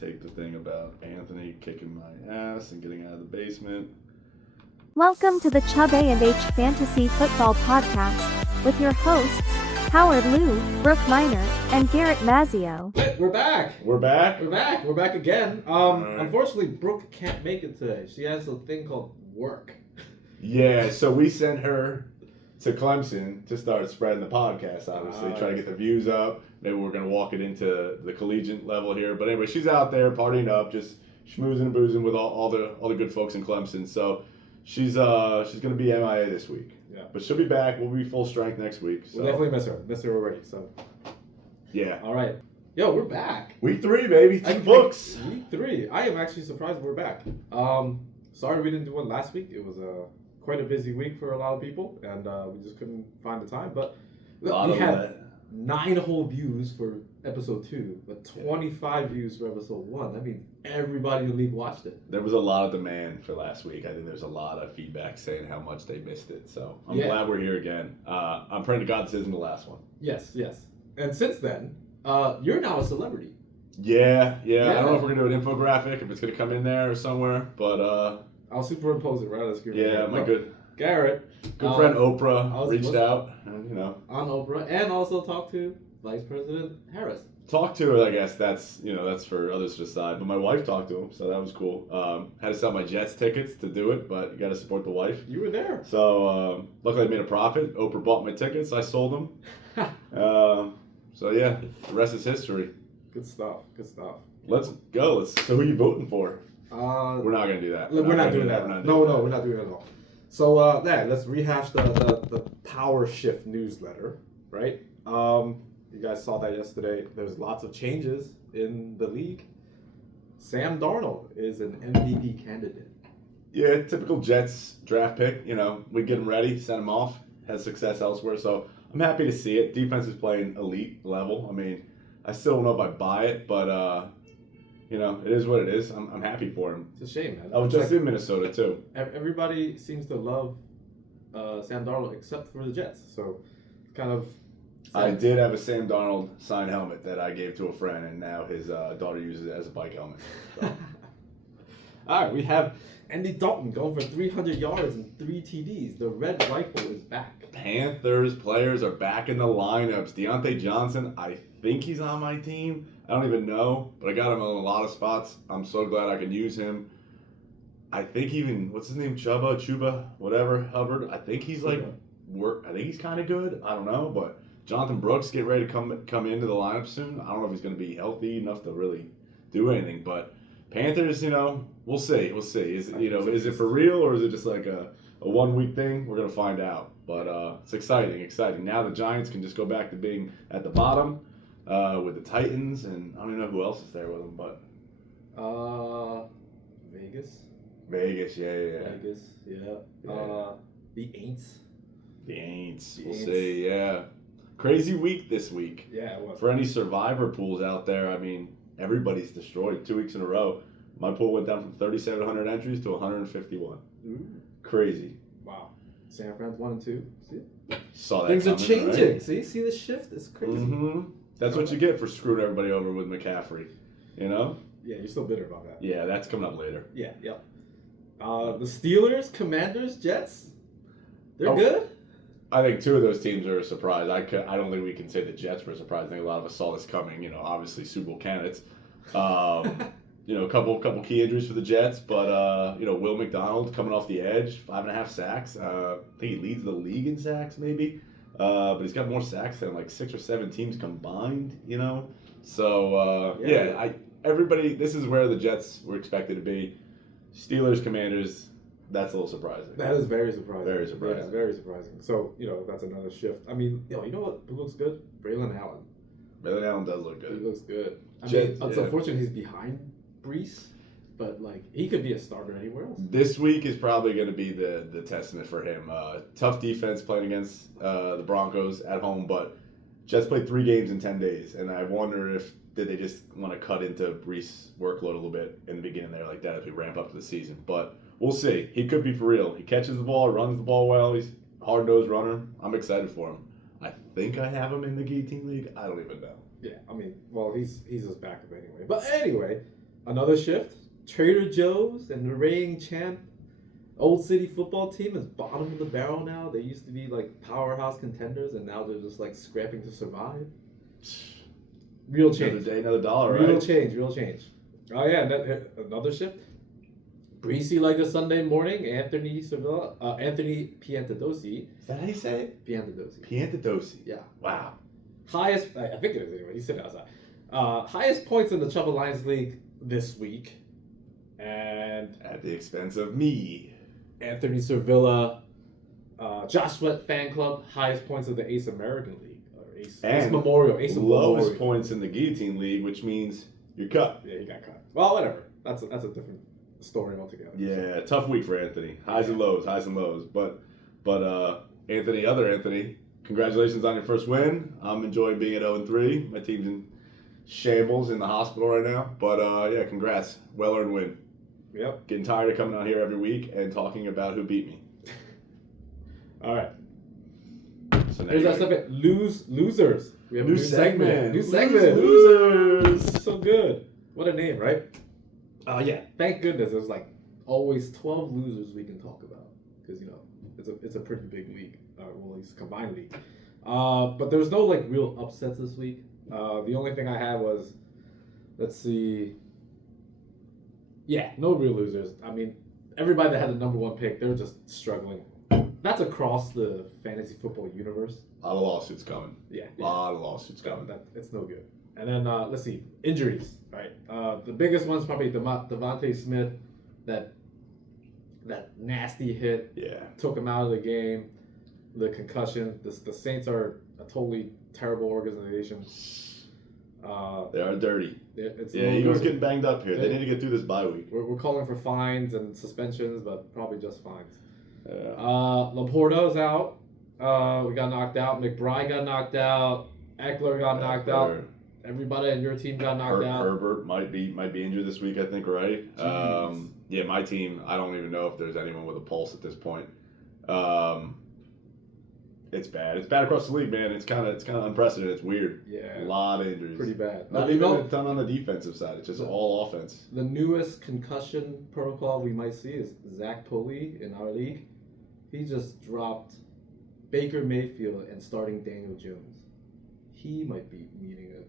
take the thing about Anthony kicking my ass and getting out of the basement. Welcome to the Chubb A&H Fantasy Football Podcast with your hosts, Howard Liu, Brooke Miner, and Garrett Mazzio. We're back. We're back? We're back again. Right. Unfortunately, Brooke can't make it today. She has a thing called work. Yeah, so we sent her to Clemson to start spreading the podcast, obviously, try to get the views up. Maybe we're going to walk it into the collegiate level here. But anyway, she's out there partying up, just schmoozing and boozing with all the good folks in Clemson. So she's going to be MIA this week. Yeah. But she'll be back. We'll be full strength next week. So. We'll definitely miss her already. So. Yeah. All right. Yo, we're back. Week 3, baby. Two books. Week 3. I am actually surprised we're back. Sorry we didn't do one last week. It was quite a busy week for a lot of people, and we just couldn't find the time. But we had 9 whole views for episode 2, but 25 views for episode 1. I mean, everybody in the league watched it. There was a lot of demand for last week. I think there's a lot of feedback saying how much they missed it. So I'm glad we're here again. I'm praying to God this isn't the last one. Yes. And since then, you're now a celebrity. Yeah. I don't know if we're going to do an infographic, if it's going to come in there or somewhere, but... I'll superimpose it right on the screen. Yeah, my good friend Oprah reached out, and, on Oprah, and also talked to Vice President Harris. Talked to her, I guess that's for others to decide. But my wife talked to him, so that was cool. Had to sell my Jets tickets to do it, but you got to support the wife. You were there. So luckily I made a profit. Oprah bought my tickets. I sold them. So yeah, the rest is history. Good stuff. Let's go. So who are you voting for? We're not gonna do that. We're not doing that. No, we're not doing that at all. So let's rehash the Power Shift newsletter, right? You guys saw that yesterday. There's lots of changes in the league. Sam Darnold is an MVP candidate. Yeah, typical Jets draft pick. We get him ready, send him off, has success elsewhere. So I'm happy to see it. Defense is playing elite level. I mean, I still don't know if I buy it, but it is what it is. I'm happy for him. It's a shame, man. I was just in Minnesota too. Everybody seems to love Sam Darnold except for the Jets. So it's kind of. I did have a Sam Darnold signed helmet that I gave to a friend, and now his daughter uses it as a bike helmet. So. All right, we have Andy Dalton going for 300 yards and 3 TDs. The Red Rifle is back. Panthers players are back in the lineups. Deontay Johnson, I think he's on my team. I don't even know, but I got him in a lot of spots. I'm so glad I can use him. I think even, what's his name, Chuba, whatever, Hubbard. I think he's I think he's kind of good. I don't know, but Jonathan Brooks getting ready to come into the lineup soon. I don't know if he's going to be healthy enough to really do anything, but Panthers, we'll see. Is it for real or is it just like a 1 week thing? We're going to find out, but it's exciting. Now the Giants can just go back to being at the bottom. With the Titans, and I don't even know who else is there with them, but Vegas, yeah. Vegas, yeah. The Aints. We'll see, yeah. Crazy week this week. Yeah, it was. For any survivor pools out there, I mean, everybody's destroyed 2 weeks in a row. My pool went down from 3,700 entries to 151. Ooh. Crazy. Wow. San Fran's 1 and 2. See? Saw that. Things are changing. Right? See the shift? It's crazy. Mm-hmm. That's what you get for screwing everybody over with McCaffrey. Yeah, you're still bitter about that. Yeah, that's coming up later. Yeah. The Steelers, Commanders, Jets, they're good? I think 2 of those teams are a surprise. I don't think we can say the Jets were a surprise. I think a lot of us saw this coming. Obviously Super Bowl candidates. A couple key injuries for the Jets, but Will McDonald coming off the edge, 5.5 sacks. I think he leads the league in sacks, maybe. But he's got more sacks than like 6 or 7 teams combined. So everybody. This is where the Jets were expected to be. Steelers, Commanders. That's a little surprising. That is very surprising. Very surprising. Yeah, very surprising. So, that's another shift. I mean, you know what? Who looks good? Braylon Allen. Braylon Allen does look good. He looks good. It's unfortunate he's behind Brees, but, he could be a starter anywhere else. This week is probably going to be the testament for him. Tough defense playing against the Broncos at home, but Jets played 3 games in 10 days, and I wonder did they just want to cut into Brees' workload a little bit in the beginning there like that as we ramp up to the season. But we'll see. He could be for real. He catches the ball, runs the ball well. He's a hard-nosed runner. I'm excited for him. I think I have him in the Gay Team League. I don't even know. Yeah, I mean, well, he's his backup anyway. But anyway, another shift. Trader Joe's and the reigning champ, Old City football team is bottom of the barrel now. They used to be like powerhouse contenders, and now they're just like scrapping to survive. Real change. Another day, another dollar, right? Real change. Oh yeah, another shift. Breezy like a Sunday morning. Anthony Piantadosi. Is that how you say it? Piantadosi. Piantadosi. Yeah. Wow. Highest, I think it is anyway. He said it outside. Highest points in the Chubb Alliance League this week, and at the expense of me. Anthony Servilla, Josh Sweat fan club, highest points of the Ace American League, or Ace Memorial, Ace lowest Memorial. points in the Guillotine League, which means you're cut. Yeah, he got cut. Well, whatever. That's a different story altogether. Yeah, tough week for Anthony. Highs and lows. But Anthony, other Anthony, congratulations on your first win. I'm enjoying being at 0-3. My team's in shambles in the hospital right now. But yeah, congrats. Well-earned win. Yep. Getting tired of coming out here every week and talking about who beat me. All right. So now Here's our segment. Losers. We have New a new segment. Losers. So good. What a name, right? Yeah. Thank goodness there's like always 12 losers we can talk about, because it's a pretty big league, well, at least combined league. But there's no like real upsets this week. The only thing I had was, let's see. Yeah, no real losers. I mean, everybody that had the number one pick, they're just struggling. That's across the fantasy football universe. A lot of lawsuits coming. Yeah. A lot of lawsuits coming. It's no good. And then let's see, injuries. Right. The biggest one's probably Devontae Smith. That nasty hit. Yeah. Took him out of the game. The concussion. The Saints are a totally terrible organization. They are dirty. He was getting banged up here. They need to get through this bye week. We're calling for fines and suspensions, but probably just fines. Yeah. Laporta's out. We got knocked out. McBride got knocked out. Eckler got knocked out. Everybody on your team got knocked out. Herbert might be injured this week, I think, right? Yeah, my team, I don't even know if there's anyone with a pulse at this point. It's bad. It's bad across the league, man. It's kind of unprecedented. It's weird. Yeah. A lot of injuries. Pretty bad. Not even a ton on the defensive side. It's just all offense. The newest concussion protocol we might see is Zach Pulley in our league. He just dropped Baker Mayfield and starting Daniel Jones. He might be needing a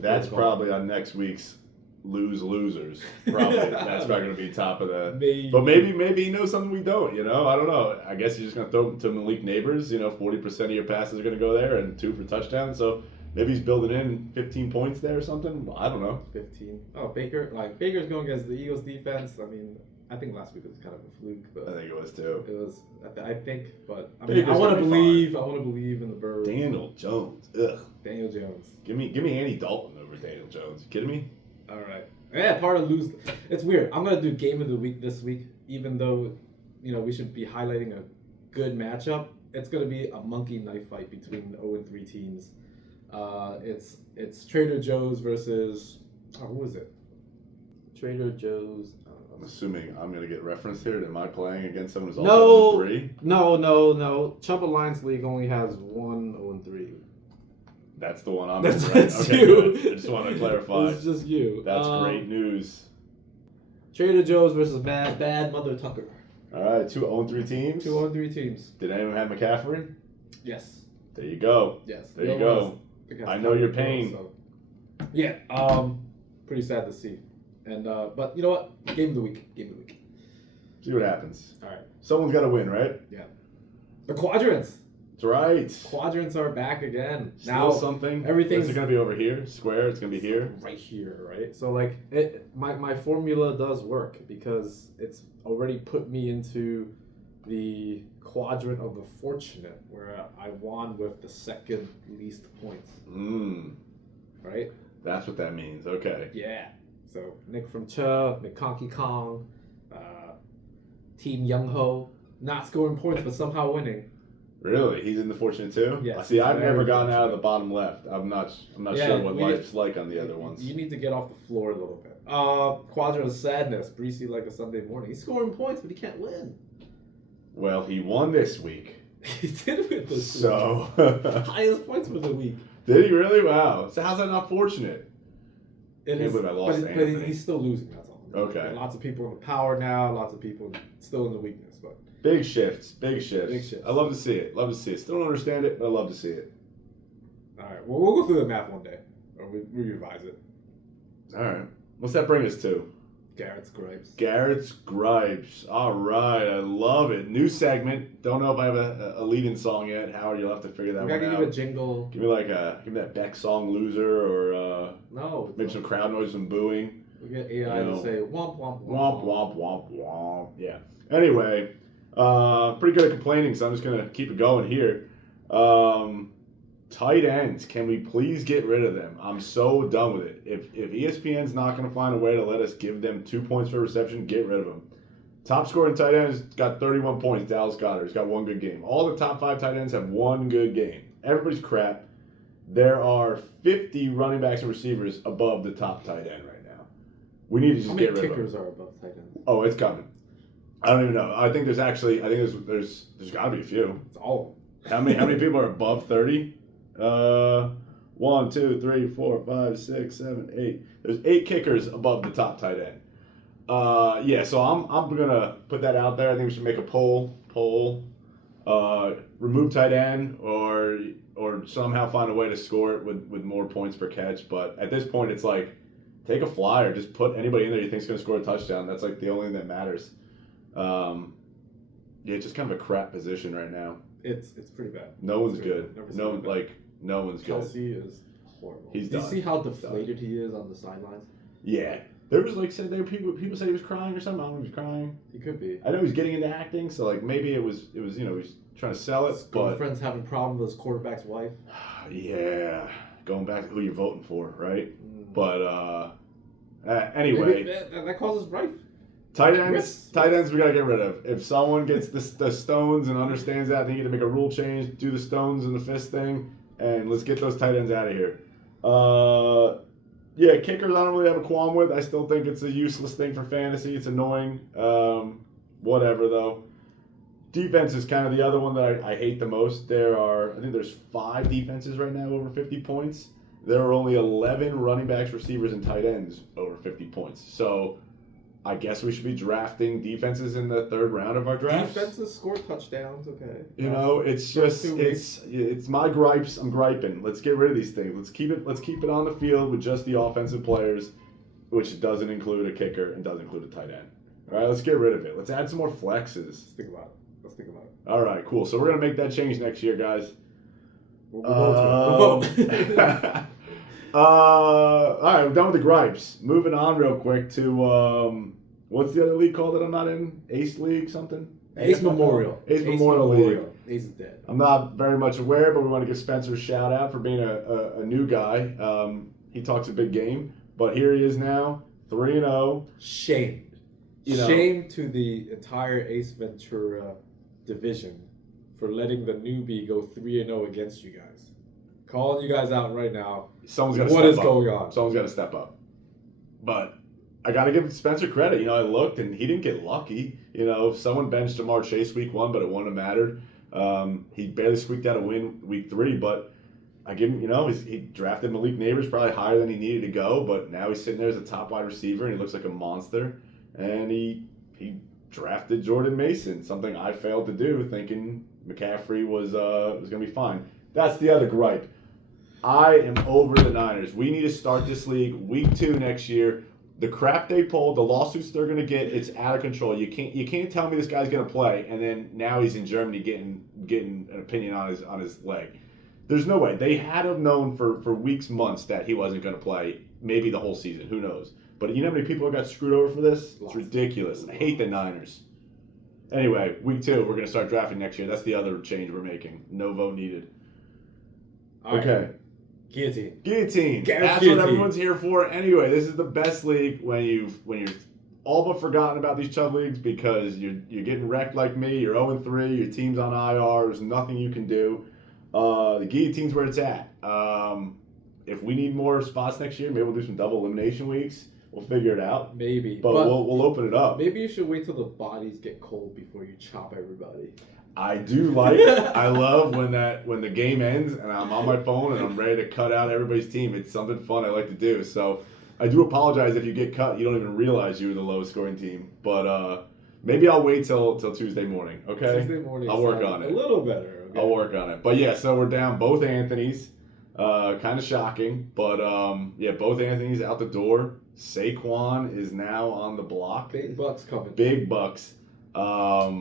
that's probably on next week's losers. Probably that's probably going to be top of the. But maybe he knows something we don't. I don't know. I guess you're just going to throw to Malik Neighbors. 40% of your passes are going to go there and 2 for touchdowns. So maybe he's building in 15 points there or something. I don't know. 15. Oh, Baker's going against the Eagles defense. I mean, I think last week was kind of a fluke, but I think it was too. It was, I think, but I mean, I want to believe in the Birds. Daniel Jones. Ugh. Daniel Jones. Give me Andy Dalton over Daniel Jones. You kidding me? All right. Yeah, part of lose. It's weird. I'm gonna do game of the week this week, even though, we should be highlighting a good matchup. It's gonna be a monkey knife fight between 0-3 teams. It's Trader Joe's versus who is it? Trader Joe's. I'm assuming I'm gonna get referenced here. Am I playing against someone who's also 0-3? No. Chubb Alliance League only has one 0-3. That's the one I'm in, That's right? Okay, you. good. I just want to clarify. It's just you. That's great news. Trader Joe's versus Bad Mother Tucker. All right, 2 0-3 teams. 2 0-3 teams. Did anyone have McCaffrey? Yes. There you go. Yes. There you go. I know your pain. So. Yeah. Pretty sad to see. And but you know what? Game of the week. See what happens. All right. Someone's got to win, right? Yeah. The quadrants. That's right. Quadrants are back again. Still now something. Everything's going to be over here. Square. It's going to be here. Right here, right? So like my formula does work because it's already put me into the quadrant of the fortunate where I won with the second least points. Right? That's what that means. Okay. Yeah. So Nick from Cha, McConkey Kong, Team Young Ho, not scoring points but somehow winning. Really? He's in the fortunate too? Yes. See, I've never gotten out of the bottom left. I'm not sure what life's like on the other ones. You need to get off the floor a little bit. Quadrant of Sadness, Breezy like a Sunday morning. He's scoring points, but he can't win. Well, he won this week. He did win this week. Highest points for the week. Did he really? Wow. So how's that not fortunate? It Can't is, believe I lost but Anthony. he's still losing. That's all. Okay. Lots of people in the power now. Lots of people still in the weakness. But Big shifts. Big shifts. I love to see it. Still don't understand it, but I love to see it. all right. Well, we'll go through the math one day, or we revise it. All right. What's that bring us to? Garrett's gripes. Garrett's gripes. All right, I love it. New segment. Don't know if I have a lead-in song yet. Howard, you'll have to figure that We one gotta out. give a jingle. Give me that Beck song "Loser" or No. maybe some crowd noise, some booing. We get AI to say womp womp Womp womp womp womp. Yeah. Anyway, pretty good at complaining, so I'm just gonna keep it going here. Tight ends, can we please get rid of them? I'm so done with it. If ESPN's not going to find a way to let us give them 2 points per reception, get rid of them. Top scoring tight ends got 31 points. Dallas Goedert. He's got one good game. All the top 5 tight ends have one good game. Everybody's crap. There are 50 running backs and receivers above the top tight end right now. We need to just get rid of them. How many kickers are above tight ends? Oh, it's coming. I don't even know. I think there's got to be a few. It's all of them. How many people are above 30? 1, 2, 3, 4, 5, 6, 7, 8. There's 8 kickers above the top tight end. Yeah, so I'm gonna put that out there. I think we should make a poll. Remove tight end or somehow find a way to score it with more points per catch. But at this point, it's like take a flyer, just put anybody in there you think's gonna score a touchdown. That's like the only thing that matters. Yeah, it's just kind of a crap position right now. It's pretty bad. No one's good. No one's good. Kelsey is horrible. He's Do you done. see how deflated he is on the sidelines? Yeah. There was people said he was crying or something. I don't know if he was crying. He could be. I know he's getting into acting, so like maybe it was he's trying to sell it. His But girlfriend's having problems with his quarterback's wife. yeah, going back to who you're voting for, right? Mm. But anyway, that causes rife. tight ends we gotta get rid of. If someone gets the stones and understands that, they need to make a rule change, do the stones and the fist thing, and let's get those tight ends out of here. Yeah, kickers I don't really have a qualm with. I still think it's a useless thing for fantasy. It's annoying. Whatever though. Defense is kind of the other one that I hate the most. I think there's 5 defenses right now over 50 points. There are only 11 running backs, receivers, and tight ends over 50 points. So I guess we should be drafting defenses in the 3rd round of our drafts. Defenses score touchdowns, okay. You know, it's just it's my gripes. I'm griping. Let's get rid of these things. Let's keep it on the field with just the offensive players, which doesn't include a kicker and doesn't include a tight end. All right, let's get rid of it. Let's add some more flexes. Let's think about it. All right, cool. So we're gonna make that change next year, guys. We'll vote. All right, we're done with the gripes. Moving on real quick to what's the other league called that I'm not in? Ace League something? Ace Memorial. Ace Memorial League. Ace is dead. I'm not very much aware, but we want to give Spencer a shout out for being a new guy. He talks a big game, but here he is now, 3-0. Shame. Shame to the entire Ace Ventura division for letting the newbie go 3-0 against you guys. Calling you guys out right now. Someone's got to step up. What is going on? Someone's got to step up. But I got to give Spencer credit. I looked and he didn't get lucky. Someone benched Jamar Chase week 1, but it wouldn't have mattered. He barely squeaked out a win week 3, but I give him, he drafted Malik Neighbors probably higher than he needed to go, but now he's sitting there as a top wide receiver and he looks like a monster. And he drafted Jordan Mason, something I failed to do, thinking McCaffrey was going to be fine. That's the other gripe. I am over the Niners. We need to start this league week 2 next year. The crap they pulled, the lawsuits they're going to get, it's out of control. You can't tell me this guy's going to play, and then now he's in Germany getting an opinion on his leg. There's no way. They had to have known for weeks, months that he wasn't going to play, maybe the whole season. Who knows? But you know how many people got screwed over for this? It's ridiculous. I hate the Niners. Anyway, week 2, we're going to start drafting next year. That's the other change we're making. No vote needed. Okay. Guillotine. That's what everyone's here for. Anyway, this is the best league when you're all but forgotten about these Chubb leagues because you're getting wrecked like me. You're 0-3. Your team's on IR. There's nothing you can do. The Guillotine's where it's at. If we need more spots next year, maybe we'll do some double elimination weeks. We'll figure it out. Maybe. But we'll open it up. Maybe you should wait till the bodies get cold before you chop everybody. I do I love when the game ends and I'm on my phone and I'm ready to cut out everybody's team. It's something fun I like to do. So I do apologize if you get cut. You don't even realize you were the lowest scoring team. But maybe I'll wait till Tuesday morning. Okay. Tuesday morning. I'll work on it. A little better. Okay? I'll work on it. But yeah, so we're down both Anthonys. Kind of shocking, but yeah, both Anthonys out the door. Saquon is now on the block. Big bucks coming. Big bucks. I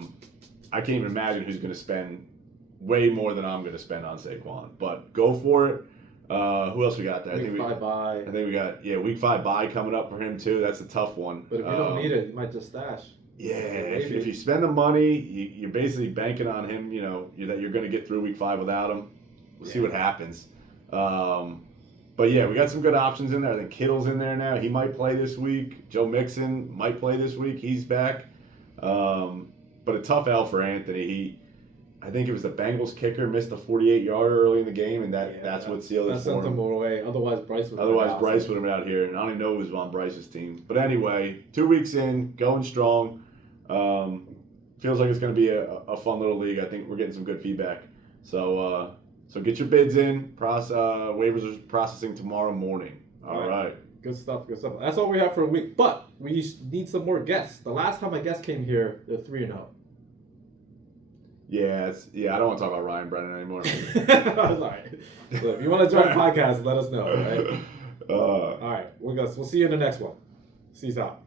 can't even imagine who's going to spend way more than I'm going to spend on Saquon. But go for it. Who else we got there? Week 5 bye. I think we got week 5 bye coming up for him too. That's a tough one. But if you don't need it, you might just stash. Yeah, if you spend the money, you're basically banking on him. You know that you're going to get through week 5 without him. We'll see what happens. But yeah, we got some good options in there. I think Kittle's in there now. He might play this week. Joe Mixon might play this week. He's back. But a tough L for Anthony. I think it was the Bengals kicker missed a 48-yarder early in the game, and that's what sealed it for him. That sent them more away. Otherwise, Bryce would have been out here, and I don't even know who was on Bryce's team. But anyway, 2 weeks in, going strong. Feels like it's going to be a fun little league. I think we're getting some good feedback. So get your bids in. Waivers are processing tomorrow morning. All right. Good stuff. That's all we have for a week. But we need some more guests. The last time a guest came here, they're 3-0. Yeah, I don't want to talk about Ryan Brennan anymore. Sorry. So if you want to join the podcast, let us know. Right? All right. We'll see you in the next one. Peace out.